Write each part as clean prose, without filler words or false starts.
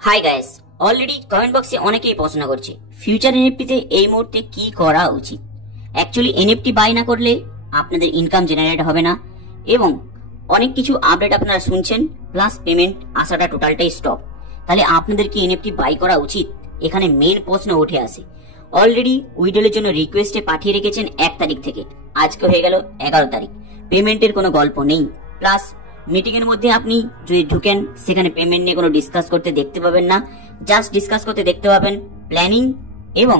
Hi guys, already comment বক্সে অনেকেই প্রশ্ন করছে ফিউচার এনএফটিতে এই মুহূর্তে কি করা উচিত। অ্যাকচুয়ালি এনএফটি বাই না করলে আপনাদের ইনকাম জেনারেট হবে না এবং অনেক কিছু আপডেট আপনারা শুনছেন, প্লাস পেমেন্ট আসাটা টোটালটাই স্টপ। তাহলে আপনাদের কি এনএফটি বাই করা উচিত? এখানে মেন প্রশ্ন উঠে আসে। অলরেডি উইডলের জন্য রিকোয়েস্টে পাঠিয়ে রেখেছেন 1 তারিখ থেকে, আজকে হয়ে গেল 11 তারিখ। পেমেন্টের কোনো গল্প নেই, প্লাস মিটিং এর মধ্যে আপনি যদি ঢুকেন সেখানে পেমেন্ট নিয়ে কোনো ডিসকাস করতে দেখতে পাবেন না। জাস্ট ডিসকাস করতে দেখতে পাবেন প্ল্যানিং এবং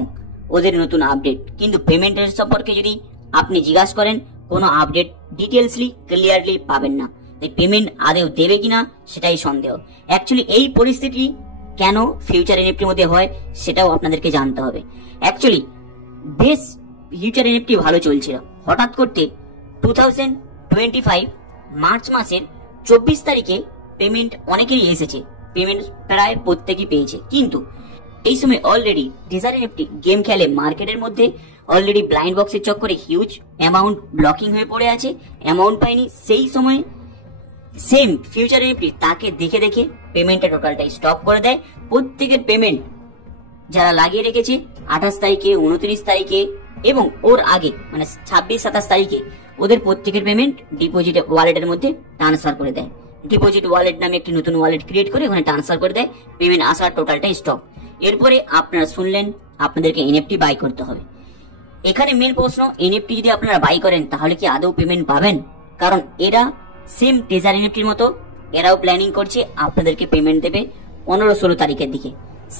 ওদের নতুন আপডেট, কিন্তু পেমেন্টের সম্পর্কে যদি আপনি জিজ্ঞাসা করেন কোনো আপডেট ডিটেলসলি ক্লিয়ারলি পাবেন না। তাই পেমেন্ট আদেও দেবে কিনা সেটাই সন্দেহ। অ্যাকচুয়ালি এই পরিস্থিতি কেন ফিউচার এনএফটির মধ্যে হয় সেটাও আপনাদেরকে জানতে হবে। অ্যাকচুয়ালি বেশ ফিউচার এনএফটি ভালো চলছিল, হঠাৎ করতে 2025 মার্চ মাসের 24 তারিখে পেমেন্ট অনেকেরই এসেছে, পেমেন্ট প্রায় প্রত্যেকেই পেয়েছে। কিন্তু এই সময় অলরেডি ডিজার এনএফটি গেম খেলে মার্কেটের মধ্যে অলরেডি ব্লাইন্ড বক্সের চক্করে হিউজ অ্যামাউন্ট ব্লকিং হয়ে পড়ে আছে, অ্যামাউন্ট পায়নি। সেই সময় সেম ফিউচার এনএফটি তাকে দেখে দেখে পেমেন্টের টোটালটাই স্টপ করে দেয়। প্রত্যেকের পেমেন্ট যারা লাগিয়ে রেখেছে 28 তারিখে, 29 তারিখে এবং ওর আগে মানে 26-27 তারিখে ওদের প্রত্যেকের পেমেন্ট ডিপোজিট ওয়ালেটের মধ্যে ট্রান্সফার করে দেয়। ডিপোজিট ওয়ালেট নামে একটি নতুন ওয়ালেট ক্রিয়েট করে ওখানে ট্রান্সফার করে দেয়, পেমেন্ট আসার টোটালটাই স্টপ। এরপরে আপনারা শুনলেন আপনাদেরকে এনএফটি বাই করতে হবে। এখানে মেন প্রশ্ন, এনএফটি যদি আপনারা বাই করেন তাহলে কি আদৌ পেমেন্ট পাবেন? কারণ এরা সেম ট্রেজার এনএফটির মতো এরাও প্ল্যানিং করছে আপনাদেরকে পেমেন্ট দেবে 15-16 তারিখের দিকে।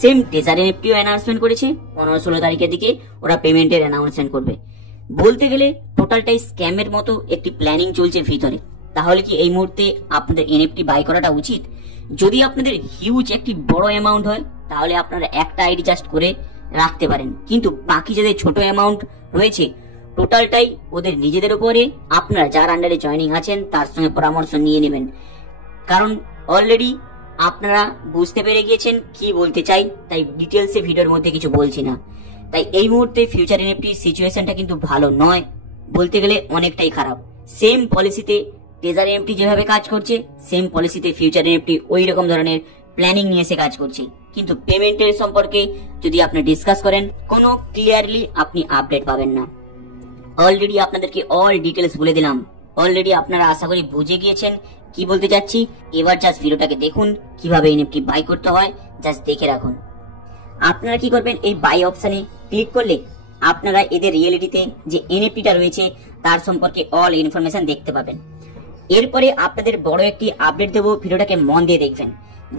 সেম ট্রেজার এনএফটিও অ্যানাউন্সমেন্ট করেছে 15-16 তারিখের দিকে ওরা পেমেন্টের অ্যানাউন্সমেন্ট করবে। বলতে গেলে টোটালটাই স্ক্যামের মতো একটি প্ল্যানিং চলছে ভিতরে। তাহলে কি এই মুহূর্তে আপনাদের এনএফটি বাই করাটা উচিত? যদি আপনাদের হিউজ একটি বড় অ্যামাউন্ট হয় তাহলে আপনারা একটা আইডি জাস্ট করে রাখতে পারেন, কিন্তু বাকি যাদের ছোট অ্যামাউন্ট রয়েছে টোটালটাই ওদের নিজেদের উপরে, আপনারা যার আন্ডারে জয়েনিং আছেন তার সঙ্গে পরামর্শ নিয়ে নেবেন। কারণ অলরেডি আপনারা বুঝতে পেরে গিয়েছেন কি বলতে চাই, তাই ডিটেলসে ভিডিওর মধ্যে কিছু বলছি না। তাই এই মুহূর্তে ফিউচার এনএফটির সিচুয়েশনটা কিন্তু ভালো নয়, বলতে গেলে অনেকটাই খারাপ। সেম পলিসিতে ট্রেজার এনএফটি যেভাবে কাজ করছে সেম পলিসিতে ফিউচার এনএফটি ওই রকম ধরনের প্ল্যানিং নিয়ে এসে কাজ করছে, কিন্তু পেমেন্টের সম্পর্কে যদি আপনি ডিসকাস করেন কোনো ক্লিয়ারলি আপনি আপডেট পাবেন না। অলরেডি আপনাদেরকে অল ডিটেলস বলে দিলাম, অলরেডি আপনারা আশা করি বুঝে গিয়েছেন কি বলতে চাচ্ছি। এবার জাস্ট ভিডিওটাকে দেখুন কিভাবে এনএফটি বাই করতে হয়, জাস্ট দেখে রাখুন। আপনারা কি করবেন, এই বাই অপশনে ক্লিক করলে আপনারা এদের রিয়েলিটিতে যে এনএফটিটা রয়েছে তার সম্পর্কে অল ইনফরমেশন দেখতে পাবেন। এরপরে আপনাদের বড় একটি আপডেট দেবো, ভিডিওটাকে মন দিয়ে দেখবেন।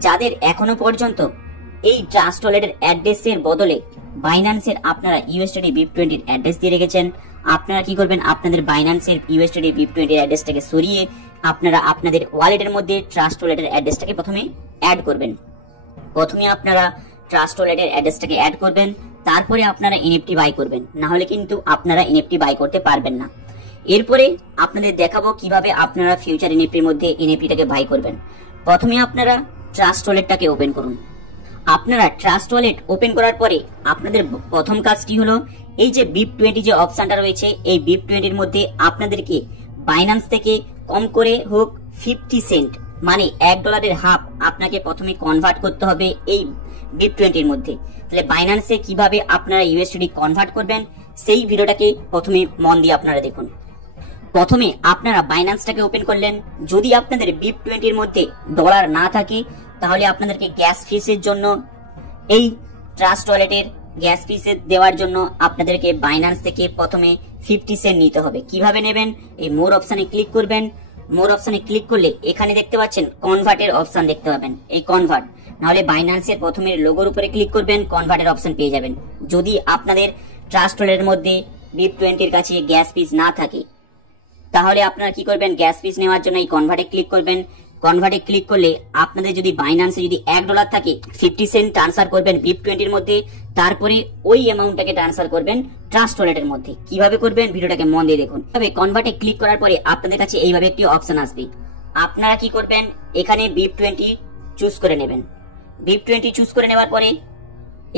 যাদের এখনো পর্যন্ত এই ট্রাস্ট ওয়ালেটের অ্যাড্রেসের বদলে বাইন্যান্সের আপনারা ইউএসডি BIP20 এর অ্যাড্রেস দিয়ে রেখেছেন, আপনারা কি করবেন, আপনাদের বাইন্যান্সের ইউএসডি BIP20 এর অ্যাড্রেসটাকে সরিয়ে আপনারা আপনাদের ওয়ালেটের মধ্যে ট্রাস্ট ওয়ালেটের অ্যাড্রেসটাকে প্রথমে অ্যাড করবেন। প্রথমে আপনারা ট্রাস্ট ওয়ালেটের অ্যাড্রেসটাকে অ্যাড করবেন, তারপরে আপনারা এনএফটি বাই করবেন, না হলে কিন্তু আপনারা এনএফটি বাই করতে পারবেন না। এরপরে আপনাদের দেখাবো কিভাবে আপনারা ফিউচার এনএফটির মধ্যে এনএফটিটাকে বাই করবেন। প্রথমে আপনারা ট্রাস্ট ওয়ালেটটাকে ওপেন করুন। আপনারা ট্রাস্ট ওয়ালেট ওপেন করার পরে আপনাদের প্রথম কাজটি হলো এই যে BIP20 যে অপশনটা রয়েছে এই BIP20 এর মধ্যে আপনাদেরকে বাইন্যান্স থেকে কম করে হোক 50 সেন্ট মানে $1 হাফ আপনাকে প্রথমে কনভার্ট করতে হবে এই BIP20 এর মধ্যে। তাহলে বাইন্যান্সে কিভাবে আপনারা ইউএসডি কনভার্ট করবেন সেই ভিডিওটাকে প্রথমে মন দিয়ে আপনারা দেখুন। প্রথমে আপনারা বাইন্যান্সটাকে ওপেন করলেন। যদি আপনাদের BIP20 এর মধ্যে ডলার না থাকে তাহলে আপনাদেরকে গ্যাস ফিসের জন্য এই ট্রাস্ট ওয়ালেটের গ্যাস ফিস দেওয়ার জন্য আপনাদেরকে বাইন্যান্স থেকে প্রথমে 50 সেন্ট নিতে হবে। কিভাবে নেবেন, এই মোর অপশনে ক্লিক করবেন। মোর অপশনে ক্লিক করলে এখানে দেখতে পাচ্ছেন কনভার্টের অপশন দেখতে পাবেন, এই কনভার্ট, নাহলে বাইন্যান্সের প্রথমে লোগোর উপরে ক্লিক করবেন, কনভার্টের অপশন পেয়ে যাবেন। যদি আপনাদের ট্রাস্ট ওয়ালেটের মধ্যে BIP20 এর কাছে গ্যাস ফিস না থাকে তাহলে আপনারা কি করবেন, গ্যাস ফিস নেওয়ার জন্য এই কনভার্টে ক্লিক করবেন। কনভার্টে ক্লিক করলে আপনাদের যদি বাইন্যান্সে যদি $1 থাকে 50 সেন্ট ট্রান্সফার করবেন BIP20 এর মধ্যে, তারপরে ওই অ্যামাউন্টটাকে ট্রান্সফার করবেন ট্রাস্ট ওয়ালেটের মধ্যে। কিভাবে করবেন ভিডিওটাকে মন দিয়ে দেখুন। তবে কনভার্টে ক্লিক করার পরে আপনাদের কাছে এইভাবে একটি অপশন আসবে। আপনারা কি করবেন, এখানে BIP20 চুজ করে নেবেন। BIP20 চুজ করে নেওয়ার পরে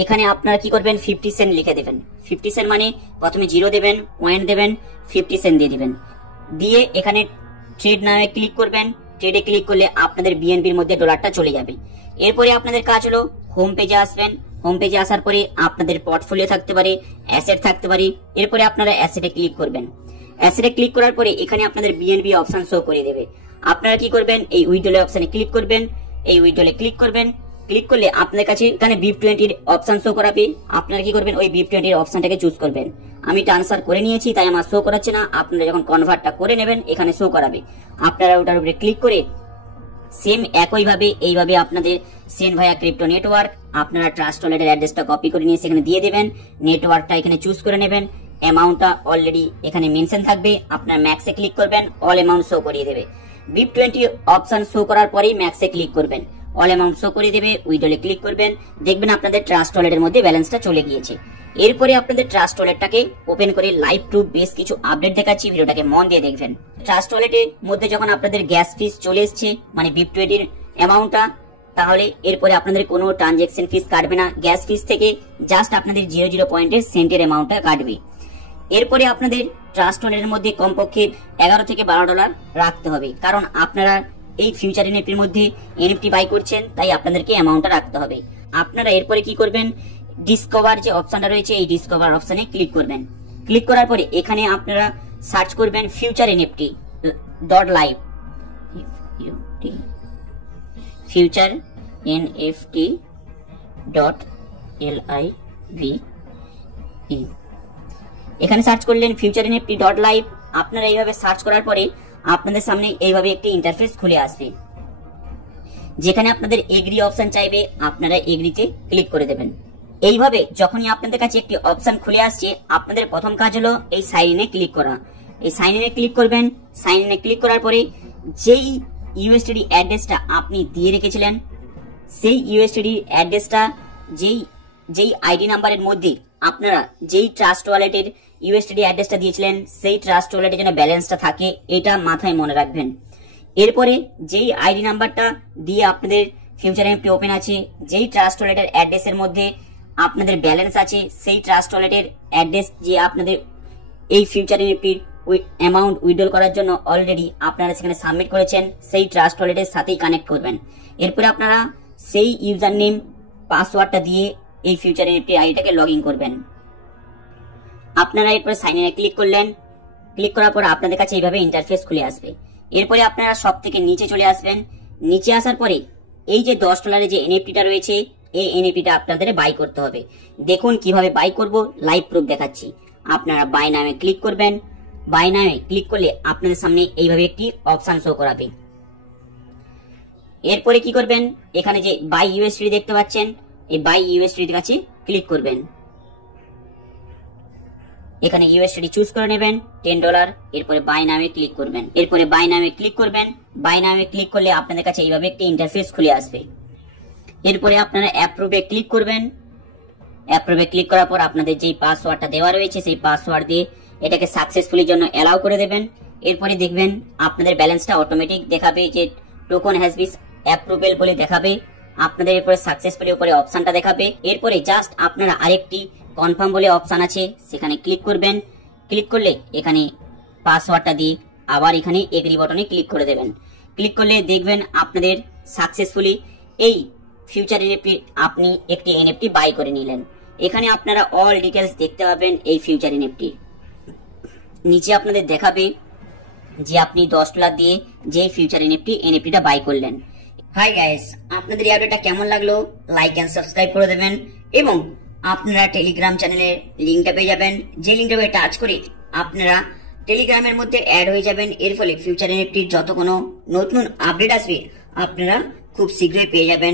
এখানে আপনারা কি করবেন, 50 সেন্ট লিখে দেবেন। 50 সেন্ট মানে প্রথমে 0 দেবেন, পয়েন্ট দেবেন, 50 সেন্ট দিয়ে দিবেন। দিয়ে এখানে ট্রেড নামে ক্লিক করবেন। ট্রেডে ক্লিক করলে আপনাদের বিএনপির মধ্যে ডলারটা চলে যাবে। এরপরে আপনাদের কাজ হলো হোম পেজে আসবেন। হোম পেজে আসার পরে আপনাদের পোর্টফোলিও থাকতে পারে, অ্যাসেট থাকতে পারে। এরপরে আপনারা অ্যাসেটে ক্লিক করবেন। অ্যাসেটে ক্লিক করার পরে এখানে আপনাদের বিএনবি অপশন শো করে দেবে। আপনারা কি করবেন, এই উইথড্রল অপশনে ক্লিক করবেন। এই উইথড্রলে ক্লিক করবেন। ক্লিক করলে আপনাদের কাছে এখানে BIP20 অপশন শো করাবে। আপনারা কি করবেন, ওই BIP20 অপশনটাকে চুজ করবেন। আমি ট্রান্সফার করে নিয়েছি তাই আমার শো করাচ্ছে না। আপনারা যখন কনভার্টটা করে নেবেন এখানে শো করাবে। আপনারা ওটার উপরে ক্লিক করে সেম একইভাবে এইভাবে আপনাদের সেন্ড ভায়া ক্রিপ্টো নেটওয়ার্ক আপনারা ট্রাস্ট ওয়ালেটের অ্যাড্রেসটা কপি করে নিয়ে সেখানে দিয়ে দেবেন। নেটওয়ার্কটা এখানে চুজ করে নেবেন। অ্যামাউন্টটা অলরেডি এখানে মেনশন থাকবে। আপনার ম্যাক্সে ক্লিক করবেন, অল অ্যামাউন্ট শো করিয়ে দেবে। BIP20 অপশন শো করার পরেই ম্যাক্সে ক্লিক করবেন, অল অ্যামাউন্ট শো করে দেবে। উইথড্রলে ক্লিক করবেন, দেখবেন আপনাদের ট্রাস্ট ওয়ালেটের মধ্যে ব্যালেন্সটা চলে গিয়েছে। এরপরে আপনাদের ট্রাস্ট ওয়ালেটটাকে ওপেন করে লাইভ প্রুফ বেশ কিছু আপডেট দেখাচ্ছি, ভিডিওটাকে মন দিয়ে দেখবেন। ট্রাস্ট ওয়ালেটের মধ্যে যখন আপনাদের গ্যাস ফিস চলে এসছে, মানে BIP20 অ্যামাউন্টটা, তাহলে এরপরে আপনাদের কোনো ট্রানজেকশন ফিস কাটবে না। গ্যাস ফিস থেকে জাস্ট আপনাদের 00 পয়েন্টের সেন্টের অ্যামাউন্টটা কাটবে। এরপরে আপনাদের ট্রাস্ট ওয়ালেটের মধ্যে কমপক্ষে $11 থেকে $12 রাখতে হবে, কারণ আপনারা এই ফিউচার এনএফটির মধ্যে এনএফটি বাই করছেন, তাই আপনাদেরকে অ্যামাউন্টটা রাখতে হবে। আপনারা এরপরে কি করবেন, ডিসকভার যে অপশনটা রয়েছে এই ডিসকভার অপশনে ক্লিক করবেন। ক্লিক করার পরে এখানে আপনারা সার্চ করবেন future NFT dot live, future NFT dot LIVE। এখানে সার্চ করলেন ফিউচার এনএফটি ডট লাইভ। আপনারা এইভাবে সার্চ করার পরে আপনাদের সামনে এইভাবে একটি ইন্টারফেস খুলে আসবে, যেখানে আপনাদের এগ্রি অপশন চাইবে। আপনারা এগ্রিতে ক্লিক করে দেবেন। এইভাবে যখনই আপনাদের কাছে একটি অপশন খুলে আসছে, আপনাদের প্রথম কাজ হলো এই সাইন ইনে ক্লিক করা। এই সাইন ইনে ক্লিক করবেন। সাইন ইনে ক্লিক করার পরে যেই USDT অ্যাড্রেসটা আপনি দিয়ে রেখেছিলেন, সেই USDT অ্যাড্রেসটা যেই আইডি নাম্বারের মধ্যে আপনারা যেই ট্রাস্ট ওয়ালেটের USDT অ্যাড্রেসটা দিয়েছিলেন, সেই ট্রাস্ট ওয়ালেটের জন্য ব্যালেন্সটা থাকে, এটা মাথায় মনে রাখবেন। এরপরে যেই আইডি নাম্বারটা দিয়ে আপনাদের ফিউচার এনএফটি ওপেন আছে, যেই ট্রাস্ট ওয়ালেটের অ্যাড্রেসের মধ্যে আপনাদের ব্যালেন্স আছে, সেই ট্রাস্ট ওয়ালেটের অ্যাড্রেস যে আপনাদের এই ফিউচার এনএফটির অ্যামাউন্ট উইথড্রল করার জন্য অলরেডি আপনারা সেখানে সাবমিট করেছেন, সেই ট্রাস্ট ওয়ালেটের সাথেই কানেক্ট করবেন। এরপরে আপনারা সেই ইউজার নেম পাসওয়ার্ডটা দিয়ে এই ফিউচার এনএফটি আইডিটাকে লগ ইন করবেন। আপনারা এরপরে সাইন ইনে ক্লিক করলেন। ক্লিক করার পর আপনাদের কাছে এইভাবে ইন্টারফেস খুলে আসবে। এরপরে আপনারা সব থেকে নিচে চলে আসবেন। নিচে আসার পরে এই যে $10 যে এনএফটিটা রয়েছে, এই এনএফটিটা আপনাদের বাই করতে হবে। দেখুন কিভাবে বাই করব, লাইভ প্রুফ দেখাচ্ছি। আপনারা বাই নামে ক্লিক করবেন। বাই নামে ক্লিক করলে আপনাদের সামনে এইভাবে একটি অপশন শো করাবে। এরপরে কি করবেন, এখানে যে বাই USDT দেখতে পাচ্ছেন, এই বাই USDT এর কাছে ক্লিক করবেন। এখানে USDT চুজ করে নেবেন $10। এরপরে বাই নামে ক্লিক করবেন। এরপরে বাই নামে ক্লিক করবেন। বাই নামে ক্লিক করলে আপনাদের কাছে এইভাবে একটি ইন্টারফেস খুলে আসবে। এরপরে আপনারা অ্যাপ্রুভে ক্লিক করবেন। অ্যাপ্রুভে ক্লিক করার পর আপনাদের যেই পাসওয়ার্ডটা দেওয়া রয়েছে, সেই পাসওয়ার্ড দিয়ে এটাকে সাকসেসফুলি জন্য অ্যালাউ করে দেবেন। এরপরে দেখবেন আপনাদের ব্যালেন্সটা অটোমেটিক দেখাবে, যে টোকন হ্যাজ বিন অ্যাপ্রুভেল বলে দেখাবে। আপনাদের এরপরে সাকসেসফুলি উপরে অপশনটা দেখাবে। এরপরে জাস্ট আপনারা আরেকটি কনফার্ম বলে অপশন আছে, সেখানে ক্লিক করবেন। ক্লিক করলে এখানে পাসওয়ার্ডটা দিয়ে আবার এখানে এগ্রি বাটনে ক্লিক করে দেবেন। ক্লিক করলে দেখবেন আপনাদের সাকসেসফুলি এই ফিউচার এনএফটি আপনি একটি এনএফটি বাই করে নিলেন। এখানে আপনারা অল ডিটেলস দেখতে পাবেন এই ফিউচার এনএফটি। নিচে আপনাদের দেখাবে যে আপনি $10 দিয়ে যে ফিউচার এনএফটিটা বাই করলেন। হাই গাইস, আপনাদের এই আপডেটটা কেমন লাগলো লাইক এন্ড সাবস্ক্রাইব করে দেবেন, এবং আপনারা টেলিগ্রাম চ্যানেলের লিঙ্কটা পেয়ে যাবেন। যে লিঙ্কটা টাচ করে আপনারা টেলিগ্রামের মধ্যে অ্যাড হয়ে যাবেন। এর ফলে ফিউচার এনএফটির যত কোনো নতুন আপডেট আসবে আপনারা খুব শীঘ্রই পেয়ে যাবেন।